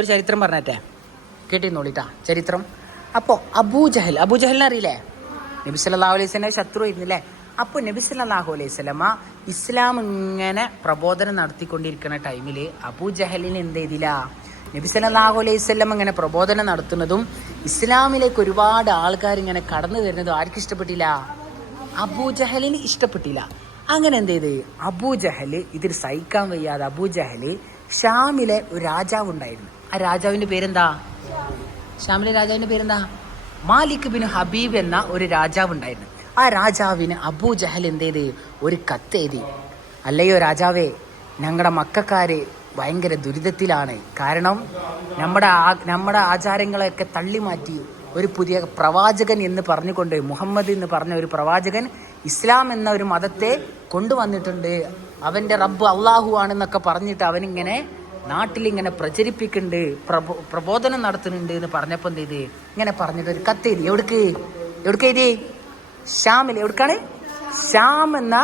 ഒരു ചരിത്രം പറഞ്ഞേ കേട്ടിരുന്നോളിട്ടാ ചരിത്രം. അപ്പോൾ അബൂജഹലിനെ അറിയില്ലേ? നബി സല്ലല്ലാഹു അലൈഹി വസല്ലം ശത്രു ആയിരുന്നില്ലേ? അപ്പോൾ നബി സല്ലല്ലാഹു അലൈഹി വസല്ലമ ഇസ്ലാം ഇങ്ങനെ പ്രബോധനം നടത്തിക്കൊണ്ടിരിക്കുന്ന ടൈമിൽ അബൂജഹലിന് എന്ത് ചെയ്തില്ല? നബി സല്ലല്ലാഹു അലൈഹി വസല്ലം ഇങ്ങനെ പ്രബോധനം നടത്തുന്നതും ഇസ്ലാമിലേക്ക് ഒരുപാട് ആൾക്കാർ ഇങ്ങനെ കടന്നു വരുന്നതും ആർക്കും ഇഷ്ടപ്പെട്ടില്ല? അബൂജഹലിന് ഇഷ്ടപ്പെട്ടില്ല. അങ്ങനെ എന്ത് ചെയ്ത് അബൂജഹൽ ഇതിൽ സഹിക്കാൻ വയ്യാതെ അബൂജഹൽ ഷാമിലെ ഒരു രാജാവ് ഉണ്ടായിരുന്നു. ആ രാജാവിൻ്റെ പേരെന്താ? ഷാമിലെ രാജാവിൻ്റെ പേരെന്താ? മാലിക് ബിൻ ഹബീബ് എന്ന ഒരു രാജാവ് ഉണ്ടായിരുന്നു. ആ രാജാവിന് അബൂജഹൽ എന്ത് ചെയ്ത് ഒരു കത്തെഴുതി. അല്ലയോ രാജാവേ, ഞങ്ങളുടെ മക്കാര് ഭയങ്കര ദുരിതത്തിലാണ്. കാരണം നമ്മുടെ ആചാരങ്ങളെയൊക്കെ തള്ളി മാറ്റി ഒരു പുതിയ പ്രവാചകൻ എന്ന് പറഞ്ഞുകൊണ്ട് മുഹമ്മദ് എന്ന് പറഞ്ഞ ഒരു പ്രവാചകൻ ഇസ്ലാം എന്ന ഒരു മതത്തെ കൊണ്ടുവന്നിട്ടുണ്ട്. അവൻ്റെ റബ്ബ് അള്ളാഹു ആണെന്നൊക്കെ പറഞ്ഞിട്ട് അവനിങ്ങനെ നാട്ടിലിങ്ങനെ പ്രചരിപ്പിക്കുന്നുണ്ട്, പ്രബോധനം നടത്തുന്നുണ്ട് എന്ന് പറഞ്ഞപ്പോൾ എന്ത് ചെയ്ത് ഇങ്ങനെ പറഞ്ഞിട്ട് ഒരു കത്തെഴുതി. എവിടേക്ക് എഴുതി? ഷാമിൽ. എവിടേക്കാണ്? ഷാം എന്ന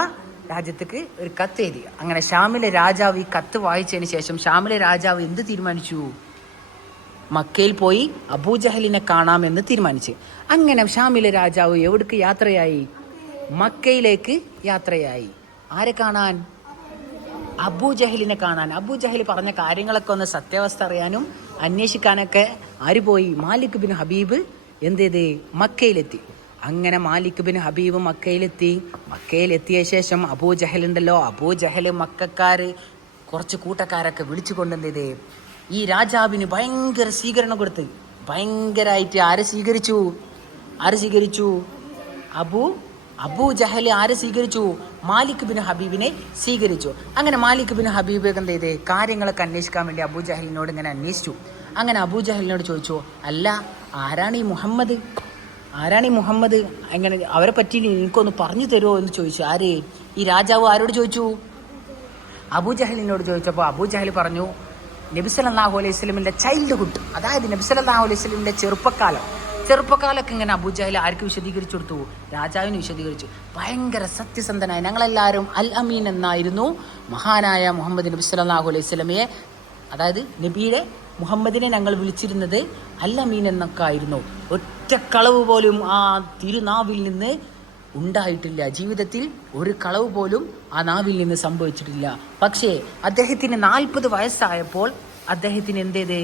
രാജ്യത്തേക്ക് ഒരു കത്തെഴുതി. അങ്ങനെ ഷാമിലെ രാജാവ് ഈ കത്ത് വായിച്ചതിന് ശേഷം ഷാമിലെ രാജാവ് എന്ത് തീരുമാനിച്ചു? മക്കയിൽ പോയി അബൂജഹലിനെ കാണാമെന്ന് തീരുമാനിച്ചു. അങ്ങനെ ഷാമിലെ രാജാവ് എവിടേക്ക് യാത്രയായി? മക്കയിലേക്ക് യാത്രയായി. ആരെ കാണാൻ? അബൂജഹലിനെ കാണാൻ. അബൂജഹൽ പറഞ്ഞ കാര്യങ്ങളൊക്കെ ഒന്ന് സത്യാവസ്ഥ അറിയാനും അന്വേഷിക്കാനൊക്കെ ആര് പോയി? മാലിക് ബിൻ ഹബീബ് എന്ത് ചെയ്ത് മക്കയിലെത്തി. അങ്ങനെ മാലിക് ബിൻ ഹബീബ് മക്കയിലെത്തിയ ശേഷം അബൂജഹലുണ്ടല്ലോ, അബൂജഹൽ മക്കാര് കുറച്ച് കൂട്ടക്കാരൊക്കെ വിളിച്ചു കൊണ്ടെന്ത് ചെയ്ത് ഈ രാജാവിന് ഭയങ്കര സ്വീകരണം കൊടുത്ത് ഭയങ്കരമായിട്ട് ആരെ സ്വീകരിച്ചു? അബൂജഹൽ ആരെ സ്വീകരിച്ചു? മാലിക് ബിൻ ഹബീബിനെ സ്വീകരിച്ചു. അങ്ങനെ മാലിക് ബിൻ ഹബീബ് എന്ത് ചെയ്ത് കാര്യങ്ങളൊക്കെ അന്വേഷിക്കാൻ വേണ്ടി അബൂജഹലിനോട് ഇങ്ങനെ അന്വേഷിച്ചു. അങ്ങനെ അബൂജഹലിനോട് ചോദിച്ചു, അല്ല ആരാണ് ഈ മുഹമ്മദ്? അങ്ങനെ അവരെ പറ്റി എനിക്കൊന്ന് പറഞ്ഞു തരുമോ എന്ന് ചോദിച്ചു. ആര്? ഈ രാജാവ് ആരോട് ചോദിച്ചു? അബൂജഹലിനോട് ചോദിച്ചപ്പോൾ അബൂജഹൽ പറഞ്ഞു, നബി സല്ലല്ലാഹു അലൈഹി വസല്ലമിന്റെ ചൈൽഡ്ഹുഡ്, അതായത് നബി സല്ലല്ലാഹു അലൈഹി വസല്ലമിന്റെ ചെറുപ്പക്കാലമൊക്കെ ഇങ്ങനെ അബൂജഹൽ ആർക്ക് വിശദീകരിച്ചു കൊടുത്തു? രാജാവിന് വിശദീകരിച്ചു. ഭയങ്കര സത്യസന്ധനായ, ഞങ്ങളെല്ലാവരും അൽ അമീൻ എന്നായിരുന്നു മഹാനായ മുഹമ്മദ് നബി സല്ലല്ലാഹു അലൈഹി വസല്ലമയെ, അതായത് നബിയുടെ മുഹമ്മദിനെ ഞങ്ങൾ വിളിച്ചിരുന്നത് അൽ അമീൻ എന്നൊക്കെ ആയിരുന്നു. ഒറ്റ കളവ് പോലും ആ തിരുനാവിൽ നിന്ന് ഉണ്ടായിട്ടില്ല. ജീവിതത്തിൽ ഒരു കളവ് പോലും ആ നാവിൽ നിന്ന് സംഭവിച്ചിട്ടില്ല. പക്ഷേ അദ്ദേഹത്തിന് 40 വയസ്സായപ്പോൾ അദ്ദേഹത്തിന് എന്തേത്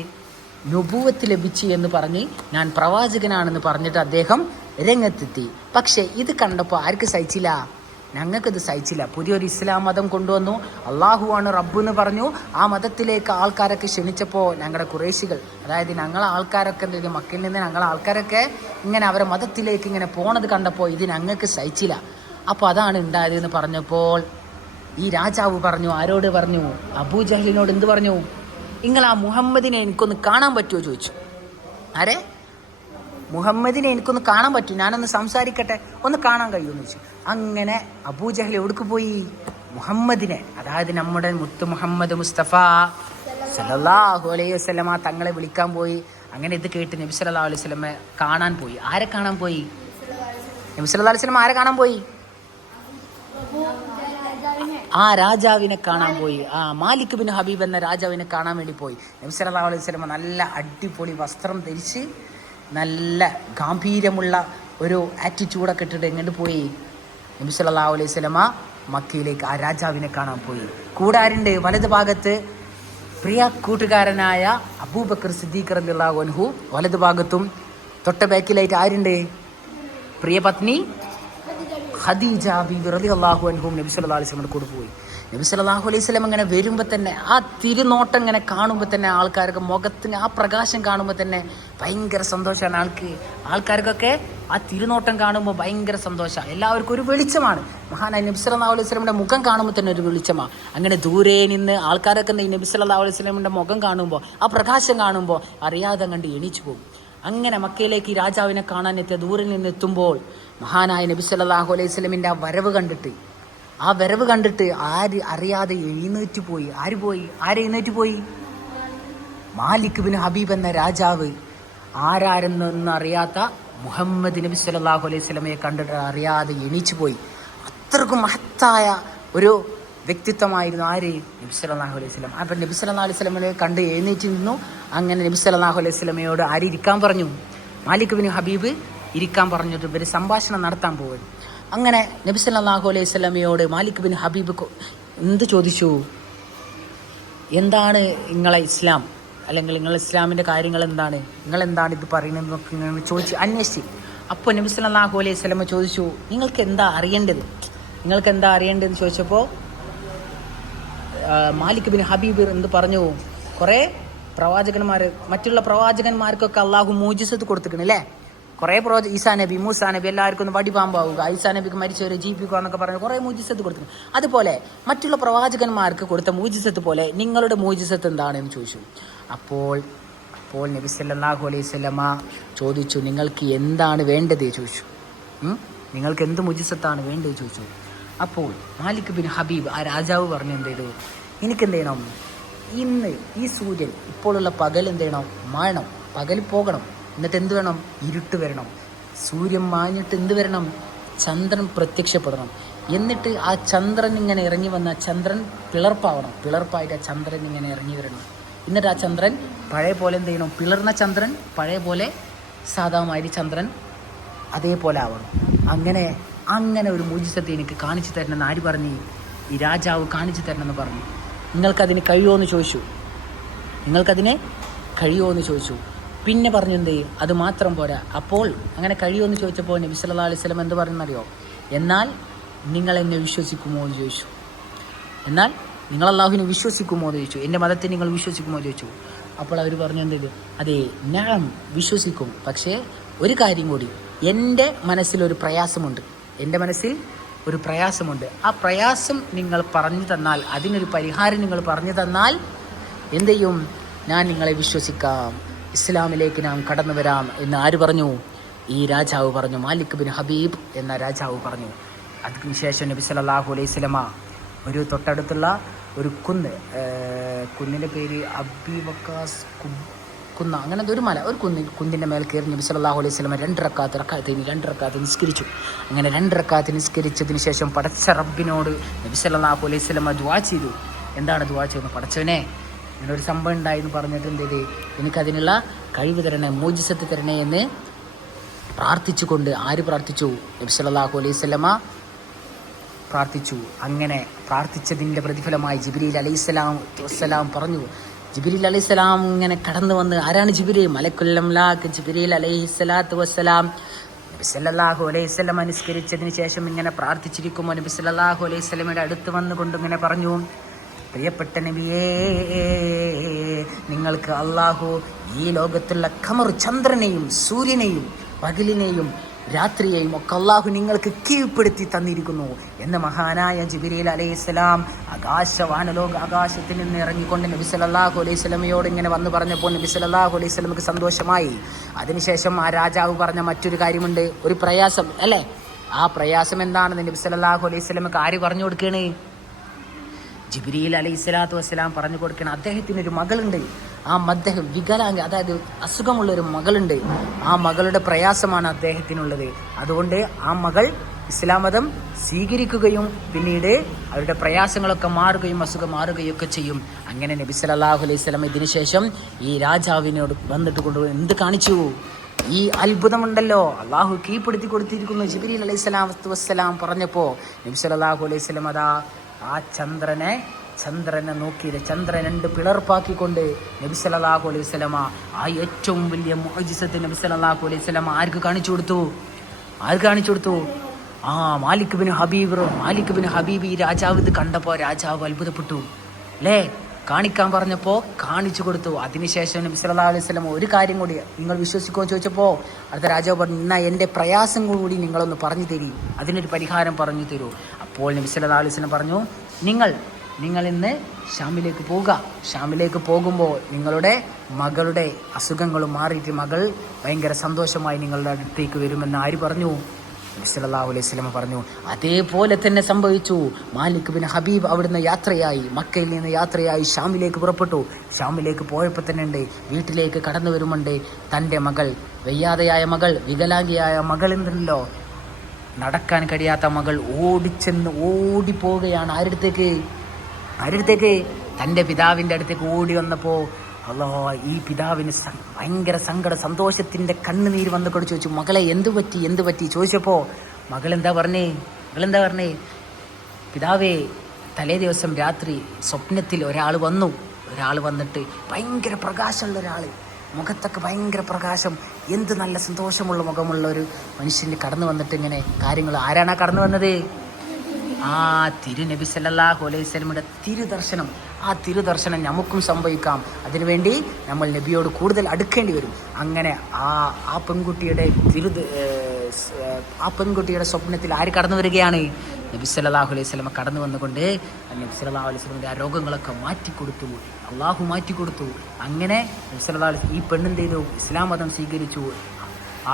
നുബുവത്ത് ലഭിച്ചു എന്ന് പറഞ്ഞ് ഞാൻ പ്രവാചകനാണെന്ന് പറഞ്ഞിട്ട് അദ്ദേഹം രംഗത്തെത്തി. പക്ഷേ ഇത് കണ്ടപ്പോൾ ആർക്ക് സഹിച്ചില്ല? ഞങ്ങൾക്കിത് സഹിച്ചില്ല. പുതിയൊരു ഇസ്ലാം മതം കൊണ്ടുവന്നു, അള്ളാഹുവാണ് റബ്ബ് എന്ന് പറഞ്ഞു. ആ മതത്തിലേക്ക് ആൾക്കാരൊക്കെ ക്ഷണിച്ചപ്പോൾ ഞങ്ങളുടെ ഖുറൈശികൾ, അതായത് ഞങ്ങളെ ആൾക്കാരൊക്കെ എന്തെങ്കിലും മക്കയിൽ നിന്ന് ഞങ്ങളെ ആൾക്കാരൊക്കെ ഇങ്ങനെ അവരെ മതത്തിലേക്ക് ഇങ്ങനെ പോണത് കണ്ടപ്പോൾ ഇത് ഞങ്ങൾക്ക് സഹിച്ചില്ല. അപ്പോൾ അതാണ് ഉണ്ടായതെന്ന് പറഞ്ഞപ്പോൾ ഈ രാജാവ് പറഞ്ഞു, ആരോട് പറഞ്ഞു? അബൂജഹലിനോട് എന്ത് പറഞ്ഞു? നിങ്ങൾ ആ മുഹമ്മദിനെ എനിക്കൊന്ന് കാണാൻ പറ്റുമോ ചോദിച്ചു. ആരെ? മുഹമ്മദിനെ എനിക്കൊന്ന് കാണാൻ പറ്റും, ഞാനൊന്ന് സംസാരിക്കട്ടെ, ഒന്ന് കാണാൻ കഴിയുമെന്ന് ചോദിച്ചു. അങ്ങനെ അബൂജഹൽ എവിടേക്ക് പോയി? മുഹമ്മദിനെ, അതായത് നമ്മുടെ മുത്ത് മുഹമ്മദ് മുസ്തഫ സല്ലല്ലാഹു അലൈഹി വസല്ലമ തങ്ങളെ വിളിക്കാൻ പോയി. അങ്ങനെ ഇത് കേട്ട് നബി സല്ലല്ലാഹു അലൈഹി വസല്ലമ കാണാൻ പോയി. ആരെ കാണാൻ പോയി? നബി സല്ലല്ലാഹു അലൈഹി വസല്ലമ ആരെ കാണാൻ പോയി? ആ രാജാവിനെ കാണാൻ പോയി. ആ മാലിക് ബിൻ ഹബീബ് എന്ന രാജാവിനെ കാണാൻ വേണ്ടി പോയി. നബി സല്ലല്ലാഹു അലൈഹി വസല്ലമ നല്ല അടിപൊളി വസ്ത്രം ധരിച്ച് നല്ല ഗാംഭീര്യമുള്ള ഒരു ആറ്റിറ്റ്യൂഡൊക്കെ ഇട്ടിട്ട് എങ്ങോട്ട് പോയി? നബി സല്ലല്ലാഹു അലൈഹി വസല്ലമ മക്കയിലേക്ക് ആ രാജാവിനെ കാണാൻ പോയി. കൂടെ ആരുണ്ട്? വലത് ഭാഗത്ത് പ്രിയ കൂട്ടുകാരനായ അബൂബക്കർ സിദ്ദീഖ് റളിയല്ലാഹു അൻഹു, വലത് ഭാഗത്തും തൊട്ട ബാക്കിലായിട്ട് ആരുണ്ട്? പ്രിയ പത്നി ഖദീജ ബീവി റളിയല്ലാഹു അൻഹും നബി സല്ലല്ലാഹു അലൈഹി വസല്ലമയുടെ കൂടെ പോയി. നബി സല്ലല്ലാഹു അലൈഹി വസല്ലം ഇങ്ങനെ വരുമ്പോൾ തന്നെ ആ തിരുനോട്ടം ഇങ്ങനെ കാണുമ്പോൾ തന്നെ ആൾക്കാർക്ക് മുഖത്തിന് ആ പ്രകാശം കാണുമ്പോൾ തന്നെ ഭയങ്കര സന്തോഷമാണ്. ആൾക്കാർക്കൊക്കെ ആ തിരുനോട്ടം കാണുമ്പോൾ ഭയങ്കര സന്തോഷമാണ്. എല്ലാവർക്കും ഒരു വെളിച്ചമാണ്. മഹാനായ നബി സല്ലല്ലാഹു അലൈഹി വസല്ലമയുടെ മുഖം കാണുമ്പോൾ തന്നെ ഒരു വെളിച്ചമാണ്. അങ്ങനെ ദൂരെ നിന്ന് ആൾക്കാരൊക്കെ നബി സല്ലല്ലാഹു അലൈഹി വസല്ലമയുടെ മുഖം കാണുമ്പോൾ, ആ പ്രകാശം കാണുമ്പോൾ അറിയാതെ കണ്ട് എണീച്ചു പോകും. അങ്ങനെ മക്കയിലേക്ക് ഈ രാജാവിനെ കാണാനെത്തിയ ദൂരെ നിന്ന് എത്തുമ്പോൾ മഹാനായ നബി സല്ലല്ലാഹു അലൈഹി വസല്ലമിൻ്റെ ആ വരവ് കണ്ടിട്ട് ആര് അറിയാതെ എഴുന്നേറ്റ് പോയി. ആരെഴുന്നേറ്റ് പോയി? മാലിക് ബിൻ ഹബീബ് എന്ന രാജാവ് ആരാരെന്നൊന്നും അറിയാത്ത മുഹമ്മദ് നബി സല്ലല്ലാഹു അലൈഹി വസല്ലമയെ കണ്ടിട്ട് അറിയാതെ എണീച്ചു പോയി. അത്രക്കും മഹത്തായ ഒരു വ്യക്തിത്വമായിരുന്നു ആര്? നബി സല്ലല്ലാഹു അലൈഹി വസല്ലം. അപ്പം നബി സല്ലല്ലാഹു അലൈഹി വസല്ലമയെ കണ്ട് എഴുന്നേറ്റ് നിന്നു. അങ്ങനെ നബി സല്ലല്ലാഹു അലൈഹി വസല്ലമയോട് ആര് ഇരിക്കാൻ പറഞ്ഞു? മാലിക് ബിൻ ഹബീബ് ഇരിക്കാൻ പറഞ്ഞിട്ട് ഇവർ സംഭാഷണം നടത്താൻ പോകും. അങ്ങനെ നബി സല്ലല്ലാഹു അലൈഹി വസല്ലമയോട് മാലിക് ബിൻ ഹബീബ് എന്ത് ചോദിച്ചു? എന്താണ് നിങ്ങളെ ഇസ്ലാം, അല്ലെങ്കിൽ നിങ്ങൾ ഇസ്ലാമിൻ്റെ കാര്യങ്ങൾ എന്താണ്, നിങ്ങളെന്താണ് ഇത് പറയുന്നതെന്നൊക്കെ ഇങ്ങനെ ചോദിച്ച് അന്വേഷിച്ച്. അപ്പോൾ നബി സല്ലല്ലാഹു അലൈഹി വസല്ലമ ചോദിച്ചു, നിങ്ങൾക്ക് എന്താ അറിയേണ്ടതെന്ന് ചോദിച്ചപ്പോൾ മാലിക് ബിൻ ഹബീബ് എന്ത് പറഞ്ഞു? കുറേ പ്രവാചകന്മാർ, മറ്റുള്ള പ്രവാചകന്മാർക്കൊക്കെ അള്ളാഹു മൂജിസത്ത് കൊടുത്തിരിക്കണല്ലേ. കുറേ ഈസാ നബി, മൂസാ നബി എല്ലാവർക്കും ഒന്ന് വടിപാമ്പാവുക, ഈസാ നബിക്ക് മരിച്ചവരെ ജീവിക്കുക എന്നൊക്കെ പറഞ്ഞ് കുറേ മൂജിസത്ത് കൊടുത്തിട്ടുണ്ട്. അതുപോലെ മറ്റുള്ള പ്രവാചകന്മാർക്ക് കൊടുത്ത മൂജിസത്ത് പോലെ നിങ്ങളുടെ മൂജിസത്ത് എന്താണെന്ന് ചോദിച്ചു. അപ്പോൾ നബി സല്ലല്ലാഹു അലൈഹി വസല്ലമ ചോദിച്ചു, നിങ്ങൾക്ക് എന്താണ് വേണ്ടത് ചോദിച്ചു. നിങ്ങൾക്ക് എന്ത് മൂജിസത്താണ് വേണ്ടത് ചോദിച്ചു. അപ്പോൾ മാലിക് ബിൻ ഹബീബ്, ആ രാജാവ് പറഞ്ഞു, എന്ത് ചെയ്തു? എനിക്കെന്ത് ചെയ്യണം? ഇന്ന് ഈ സൂര്യൻ ഇപ്പോഴുള്ള പകൽ എന്ത് ചെയ്യണം? മായണം, പകൽ പോകണം. എന്നിട്ട് എന്ത് വേണം? ഇരുട്ട് വരണം. സൂര്യൻ മാഞ്ഞിട്ട് എന്ത് വരണം? ചന്ദ്രൻ പ്രത്യക്ഷപ്പെടണം. എന്നിട്ട് ആ ചന്ദ്രൻ ഇങ്ങനെ ഇറങ്ങി വന്ന ചന്ദ്രൻ പിളർപ്പായിട്ട് ആ ചന്ദ്രൻ ഇങ്ങനെ ഇറങ്ങി വരണം. എന്നിട്ട് ആ ചന്ദ്രൻ പഴയ പോലെ എന്ത് ചെയ്യണം? പിളർന്ന ചന്ദ്രൻ പഴയ പോലെ സാധാമാതിരി ചന്ദ്രൻ അതേപോലെ ആവണം. അങ്ങനെ ഒരു മൂജിസത്തെ എനിക്ക് കാണിച്ചു തരണമെന്ന് ആര് പറഞ്ഞു? ഈ രാജാവ് കാണിച്ചു തരണമെന്ന് പറഞ്ഞു. നിങ്ങൾക്കതിന് കഴിയുമോ എന്ന് ചോദിച്ചു. പിന്നെ പറഞ്ഞെന്ത്? അത് മാത്രം പോരാ. അപ്പോൾ അങ്ങനെ കഴിയുമെന്ന് ചോദിച്ചപ്പോൾ നബി സല്ലല്ലാഹു അലൈഹി വസല്ലം എന്ത് പറഞ്ഞെന്നറിയോ? എന്നാൽ നിങ്ങൾ എന്നെ വിശ്വസിക്കുമോ എന്ന് ചോദിച്ചു. എന്നാൽ നിങ്ങൾ അള്ളാഹുവിനെ വിശ്വസിക്കുമോ എന്ന് ചോദിച്ചു. എൻ്റെ മതത്തെ നിങ്ങൾ വിശ്വസിക്കുമോ എന്ന് ചോദിച്ചു. അപ്പോൾ അവർ പറഞ്ഞു, എന്ത്? അതെ, ഞാൻ വിശ്വസിക്കും. പക്ഷേ ഒരു കാര്യം കൂടി, എൻ്റെ മനസ്സിലൊരു പ്രയാസമുണ്ട്. ആ പ്രയാസം നിങ്ങൾ പറഞ്ഞു തന്നാൽ, അതിനൊരു പരിഹാരം നിങ്ങൾ പറഞ്ഞു തന്നാൽ എന്ത് ചെയ്യും? ഞാൻ നിങ്ങളെ വിശ്വസിക്കാം, ഇസ്ലാമിലേക്ക് നാം കടന്നു വരാം എന്ന് ആര് പറഞ്ഞു? ഈ രാജാവ് പറഞ്ഞു, മാലിക് ബിൻ ഹബീബ് എന്ന രാജാവ് പറഞ്ഞു. അതിനുശേഷം നബി സല്ലല്ലാഹു അലൈഹി വസല്ലമ ഒരു തൊട്ടടുത്തുള്ള ഒരു കുന്നിൻ്റെ പേര് അബി വക്കാസ് കുന്ന, അങ്ങനെ ഒരു മല, ഒരു കുന്നിൻ്റെ മേൽ കയറി നബി സല്ലല്ലാഹു അലൈഹി വസല്ലമ 2 റക്അത്ത് നിസ്കരിച്ചു. അങ്ങനെ 2 റക്അത്ത് നിസ്കരിച്ചതിന് ശേഷം പടച്ച റബ്ബിനോട് നബി സല്ലല്ലാഹു അലൈഹി വസല്ലമ ദുആ ചെയ്തു. എന്താണ് ദുആ ചെയ്യുന്നത്? പടച്ചവനെ, ഇങ്ങനൊരു സംഭവം ഉണ്ടായെന്ന് പറഞ്ഞിട്ട് എന്ത് ചെയ്ത് എനിക്കതിനുള്ള കഴിവ് തരണേ, മോജിസത്ത് തരണേ എന്ന് പ്രാർത്ഥിച്ചുകൊണ്ട് ആര് പ്രാർത്ഥിച്ചു? നബി സല്ലല്ലാഹു അലൈഹി വസല്ലമ പ്രാർത്ഥിച്ചു. അങ്ങനെ പ്രാർത്ഥിച്ചതിൻ്റെ പ്രതിഫലമായി ജിബ്രീൽ അലൈഹിസ്സലാം പറഞ്ഞു. ജിബ്രീൽ അലൈഹിസ്സലാം ഇങ്ങനെ കടന്നു വന്ന്, ആരാണ് ജിബ്രീൽ? മലക്കുൽ അംലാക്ക് ജിബ്രീൽ അലൈഹിസ്സലാത്തു വസ്സലാം നബി സല്ലല്ലാഹു അലൈഹി വസല്ലമ നിസ്കരിച്ചതിന് ശേഷം ഇങ്ങനെ പ്രാർത്ഥിച്ചിരിക്കുമ്പോൾ നബി സല്ലല്ലാഹു അലൈഹി വസല്ലമയുടെ അടുത്ത് വന്നുകൊണ്ട് ഇങ്ങനെ പറഞ്ഞു, പ്രിയപ്പെട്ട നബിയേ, നിങ്ങൾക്ക് അള്ളാഹു ഈ ലോകത്തുള്ള ഖമർ, ചന്ദ്രനെയും സൂര്യനെയും പകലിനെയും രാത്രിയെയും ഒക്കെ അള്ളാഹു നിങ്ങൾക്ക് കീഴ്പ്പെടുത്തി തന്നിരിക്കുന്നു എന്ന് മഹാനായ ജിബ്രീൽ അലൈഹിസ്സലാം ആകാശത്തിൽ നിന്ന് ഇറങ്ങിക്കൊണ്ട് നബി സല്ലല്ലാഹു അലൈഹി വസല്ലമയോട് ഇങ്ങനെ വന്നു പറഞ്ഞപ്പോൾ നബി സല്ലല്ലാഹു അലൈഹി വസല്ലമക്ക് സന്തോഷമായി. അതിനുശേഷം ആ രാജാവ് പറഞ്ഞ മറ്റൊരു കാര്യമുണ്ട്, ഒരു പ്രയാസം അല്ലേ. ആ പ്രയാസം എന്താണെന്ന് നബി സല്ലല്ലാഹു അലൈഹി വസല്ലമക്ക് ആര് പറഞ്ഞു കൊടുക്കുകയാണ്? ജിബ്രീൽ അലൈഹിസ്സലാത്തു വസ്സലാം പറഞ്ഞു കൊടുക്കണം. അദ്ദേഹത്തിനൊരു മകളുണ്ട്. ആ വികലാംഗ, അതായത് അസുഖമുള്ളൊരു മകളുണ്ട്. ആ മകളുടെ പ്രയാസമാണ് അദ്ദേഹത്തിനുള്ളത്. അതുകൊണ്ട് ആ മകൾ ഇസ്ലാം മതം സ്വീകരിക്കുകയും പിന്നീട് അവരുടെ പ്രയാസങ്ങളൊക്കെ മാറുകയും അസുഖം മാറുകയും ഒക്കെ ചെയ്യും. അങ്ങനെ നബി സല്ലല്ലാഹു അലൈഹി വസല്ലം ഇതിനു ശേഷം ഈ രാജാവിനോട് വന്നിട്ട് കൊണ്ടുപോയി എന്ത് കാണിച്ചു? ഈ അത്ഭുതമുണ്ടല്ലോ, അള്ളാഹു കീഴ്പ്പെടുത്തി കൊടുത്തിരിക്കുന്നു ജിബ്രീൽ അലൈഹിസ്സലാത്തു വസ്സലാം പറഞ്ഞപ്പോൾ നബി സല്ലല്ലാഹു അലൈഹി വസല്ലം ആ ചന്ദ്രനെ നോക്കിയത്, ചന്ദ്രൻ 2 പിളർപ്പാക്കിക്കൊണ്ട് നബി സല്ലല്ലാഹു അലൈഹി വസല്ലമ ആ ഏറ്റവും വലിയ മുഅ്ജിസത്ത് നബി സല്ലല്ലാഹു അലൈഹി വസല്ലമ ആർക്ക് കാണിച്ചു കൊടുത്തു? മാലിക് ബിൻ ഹബീബ്. ഈ രാജാവ് ഇത് കണ്ടപ്പോൾ രാജാവ് അത്ഭുതപ്പെട്ടു അല്ലേ. കാണിക്കാൻ പറഞ്ഞപ്പോൾ കാണിച്ചു കൊടുത്തു. അതിനുശേഷം നബി സല്ലല്ലാഹു അലൈഹി വസല്ലമ ഒരു കാര്യം കൂടി, നിങ്ങൾ വിശ്വസിക്കുമോ ചോദിച്ചപ്പോൾ അടുത്ത രാജാവ് പറഞ്ഞു, എന്നാൽ എൻ്റെ പ്രയാസം കൂടി നിങ്ങളൊന്ന് പറഞ്ഞു തരീ, അതിനൊരു പരിഹാരം പറഞ്ഞു തരൂ. അപ്പോൾ നബി സല്ലല്ലാഹു അലൈഹി വസല്ലം പറഞ്ഞു, നിങ്ങൾ ഇന്ന് ഷാമിലേക്ക് പോകുമ്പോൾ നിങ്ങളുടെ മകളുടെ അസുഖങ്ങളും മാറിയിട്ട് മകൾ ഭയങ്കര സന്തോഷമായി നിങ്ങളുടെ അടുത്തേക്ക് വരുമെന്ന് ആര് പറഞ്ഞു? നബി സല്ലല്ലാഹു അലൈഹി വസല്ലം പറഞ്ഞു. അതേപോലെ തന്നെ സംഭവിച്ചു. മാലിക് ബിൻ ഹബീബ് അവിടുന്ന് മക്കയിൽ നിന്ന് യാത്രയായി ഷാമിലേക്ക് പുറപ്പെട്ടു. ഷാമിലേക്ക് പോയപ്പോൾ തന്നെ ഉണ്ട്, വീട്ടിലേക്ക് കടന്നു വരുമുണ്ട് തൻ്റെ മകൾ, വയ്യാതെയായ മകൾ, വികലാംഗിയായ മകൾ ഉണ്ടല്ലോ, നടക്കാൻ കഴിയാത്ത മകൾ ഓടിപ്പോവുകയാണ്. ആരുടെ അടുത്തേക്ക്? ആരുടെ അടുത്തേക്ക്? തൻ്റെ പിതാവിൻ്റെ അടുത്തേക്ക് ഓടി വന്നപ്പോൾ അല്ലോ ഈ പിതാവിന് ഭയങ്കര സന്തോഷത്തിൻ്റെ കണ്ണുനീര് വന്നുകൊണ്ട് ചോദിച്ചു, മകളെ എന്തു പറ്റി ചോദിച്ചപ്പോൾ മകളെന്താ പറഞ്ഞേ? പിതാവേ, തലേ ദിവസം രാത്രി സ്വപ്നത്തിൽ ഒരാൾ വന്നിട്ട് ഭയങ്കര പ്രകാശമുള്ള ഒരാൾ, മുഖത്തൊക്കെ ഭയങ്കര പ്രകാശം, എന്ത് നല്ല സന്തോഷമുള്ള മുഖമുള്ള ഒരു മനുഷ്യന് കടന്നു വന്നിട്ട് ഇങ്ങനെ കാര്യങ്ങൾ. ആരാണ് കടന്നു വന്നത്? ആ തിരുനബി സല്ലല്ലാഹു അലൈഹി വസല്ലമയുടെ തിരുദർശനം. ആ തിരുദർശനം നമുക്കും സംഭവിക്കാം. അതിനുവേണ്ടി നമ്മൾ നബിയോട് കൂടുതൽ അടുക്കേണ്ടി വരും. അങ്ങനെ ആ പെൺകുട്ടിയുടെ സ്വപ്നത്തിൽ ആര് കടന്നു വരികയാണ്? നബി സല്ലല്ലാഹു അലൈഹി വസല്ലമ കടന്നു വന്നുകൊണ്ട് നബി സല്ലല്ലാഹു അലൈഹി വസല്ലമയുടെ ആ രോഗങ്ങളൊക്കെ മാറ്റിക്കൊടുത്തു. അള്ളാഹു മാറ്റിക്കൊടുത്തു. അങ്ങനെ നബി സല്ലല്ലാഹു അലൈഹി ഈ പെണ്ണെന്ത് ചെയ്തു? ഇസ്ലാം മതം സ്വീകരിച്ചു.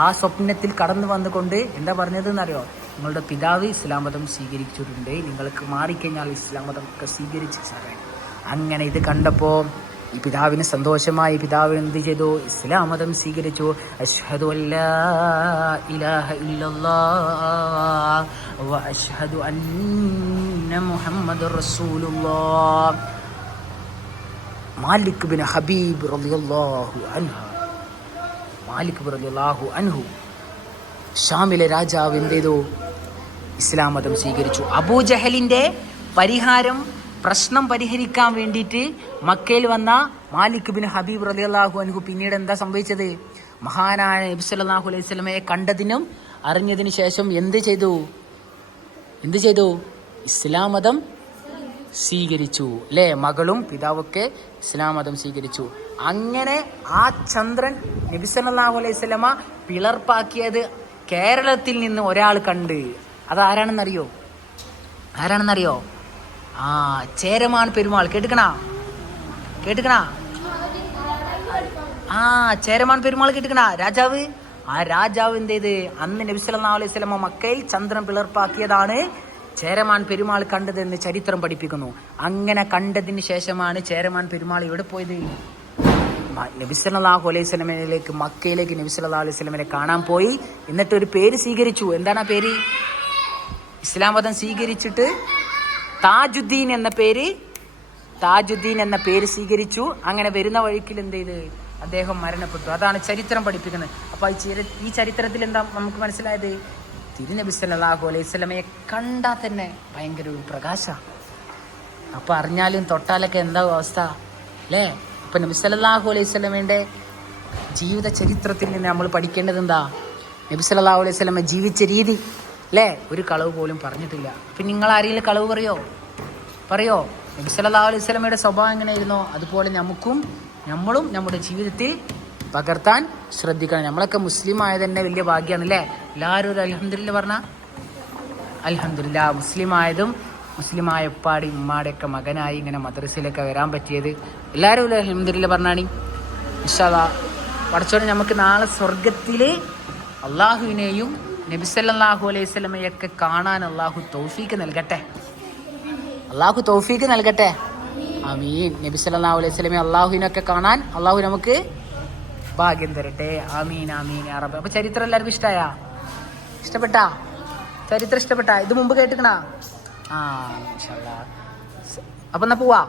ആ സ്വപ്നത്തിൽ കടന്നു വന്നുകൊണ്ട് എന്താ പറഞ്ഞതെന്നറിയോ? നിങ്ങളുടെ പിതാവ് ഇസ്ലാം മതം സ്വീകരിച്ചിട്ടുണ്ട്, നിങ്ങൾക്ക് മാറിക്കഴിഞ്ഞാൽ ഇസ്ലാം മതം ഒക്കെ സ്വീകരിച്ച് സാറേ. അങ്ങനെ ഇത് കണ്ടപ്പോൾ ഈ പിതാവിന് സന്തോഷമായി. പിതാവ് എന്ത് ചെയ്തു? ഇസ്ലാം മതം സ്വീകരിച്ചു. അശ്ഹദു അല്ലാ ഇലാഹ ഇല്ലല്ലാഹ് വ അശ്ഹദു അന്ന മുഹമ്മദുർ റസൂലുള്ളാഹ്. മാലിക് ബിൻ ഹബീബ് റളിയല്ലാഹു അൻഹു ഷാമിലെ രാജാവ് എന്ത് ചെയ്തു? ഇസ്ലാം മതം സ്വീകരിച്ചു. അബൂജഹലിന്റെ പ്രശ്നം പരിഹരിക്കാൻ വേണ്ടിയിട്ട് മക്കയിൽ വന്ന മാലിക് ബിൻ ഹബീബ് റളിയല്ലാഹു അൻഹു പിന്നീട് എന്താ സംഭവിച്ചത്? മഹാനായ നബി സല്ലല്ലാഹു അലൈഹി വസല്ലമയെ കണ്ടതിനും അറിഞ്ഞതിനു ശേഷം എന്ത് ചെയ്തു? ഇസ്ലാം മതം സ്വീകരിച്ചു. അല്ലേ? മകളും പിതാവൊക്കെ ഇസ്ലാം മതം സ്വീകരിച്ചു. അങ്ങനെ ആ ചന്ദ്രൻ നബി സല്ലല്ലാഹു അലൈഹി വസല്ലമ പിളർപ്പാക്കിയത് കേരളത്തിൽ നിന്ന് ഒരാൾ കണ്ട്. അതാരാണെന്നറിയോ? ചേരമാൻ പെരുമാൾ. കേട്ടുക്കണ? ചേരമാൻ പെരുമാൾ കേട്ടുക്കണ? രാജാവ്. ആ രാജാവ് എന്ത് ചെയ്ത്? അന്ന് നബി സല്ലല്ലാഹു അലൈഹി വസല്ലമ മക്കയിൽ ചന്ദ്രൻ പിളർപ്പാക്കിയതാണ് ചേരമാൻ പെരുമാൾ കണ്ടതെന്ന് ചരിത്രം പഠിപ്പിക്കുന്നു. അങ്ങനെ കണ്ടതിന് ശേഷമാണ് ചേരമാൻ പെരുമാൾ ഇവിടെ പോയത്? നബി സല്ലല്ലാഹു അലൈഹി വസല്ലമയിലേക്ക്, മക്കയിലേക്ക് നബി സല്ലല്ലാഹു അലൈഹി വസല്ലമയെ കാണാൻ പോയി. എന്നിട്ട് ഒരു പേര് സ്വീകരിച്ചു. എന്താണ് ആ പേര്? ഇസ്ലാം മതം സ്വീകരിച്ചിട്ട് താജുദ്ദീൻ എന്ന പേര് സ്വീകരിച്ചു. അങ്ങനെ വരുന്ന വഴിക്കിൽ എന്ത് ചെയ്ത്? അദ്ദേഹം മരണപ്പെട്ടു. അതാണ് ചരിത്രം പഠിപ്പിക്കുന്നത്. അപ്പോൾ ഈ ചരിത്രത്തിൽ എന്താ നമുക്ക് മനസ്സിലായത്? തിരുനബി സല്ലല്ലാഹു അലൈഹി വസല്ലമയെ കണ്ടാൽ തന്നെ ഭയങ്കര ഒരു പ്രകാശമാണ്. അപ്പോൾ അറിഞ്ഞാലും തൊട്ടാലൊക്കെ എന്താ അവസ്ഥ അല്ലേ? അപ്പം നബി സല്ലല്ലാഹു അലൈഹി വസല്ലമയുടെ ജീവിത ചരിത്രത്തിൽ നിന്ന് നമ്മൾ പഠിക്കേണ്ടത് എന്താ? നബി സല്ലല്ലാഹു അലൈഹി വസല്ലമ ജീവിച്ച രീതി അല്ലേ? ഒരു കളവ് പോലും പറഞ്ഞിട്ടില്ല. അപ്പം നിങ്ങൾ ആരെങ്കിലും കളവ് പറയോ? നബി സല്ലല്ലാഹു അലൈഹി വസല്ലമയുടെ സ്വഭാവം എങ്ങനെയായിരുന്നോ അതുപോലെ നമ്മളും നമ്മുടെ ജീവിതത്തിൽ പകർത്താൻ ശ്രദ്ധിക്കണം. നമ്മളൊക്കെ മുസ്ലിം ആയത് തന്നെ വലിയ ഭാഗ്യമാണ് അല്ലേ? എല്ലാവരും ഒരു അൽഹംദുലില്ലാ പറഞ്ഞാൽ അൽഹംദുലില്ലാ. മുസ്ലിമായ ഉപ്പാടി ഉമ്മാടെയൊക്കെ മകനായി ഇങ്ങനെ മദ്രസയിലൊക്കെ വരാൻ പറ്റിയത് എല്ലാവരും ഒരു അൽഹംദുലില്ലാ പറഞ്ഞാണി. ഇൻഷാ അല്ലാഹ് പടച്ചോനെ നമുക്ക് നാളെ സ്വർഗത്തിൽ അള്ളാഹുവിനെയും നബി സല്ലല്ലാഹു അലൈഹി വസല്ലമയൊക്കെ കാണാൻ അള്ളാഹു തൗഫീക്ക് നൽകട്ടെ. ആമീൻ. നബി സല്ലല്ലാഹു അലൈഹി വസല്ലമയെ അള്ളാഹുവിനൊക്കെ കാണാൻ അള്ളാഹു നമുക്ക് ഭാഗ്യം തരട്ടെ. ആമീൻ ആമീൻ യാ റബ്ബ്. അപ്പോൾ ചരിത്രം എല്ലാവർക്കും ഇഷ്ടപ്പെട്ടാ? ചരിത്രം ഇഷ്ടപ്പെട്ടാ? ഇത് മുമ്പ് കേട്ടിക്കണാ? ഇൻഷാ അല്ലാഹ്. അപ്പം എന്നാ പോവാ.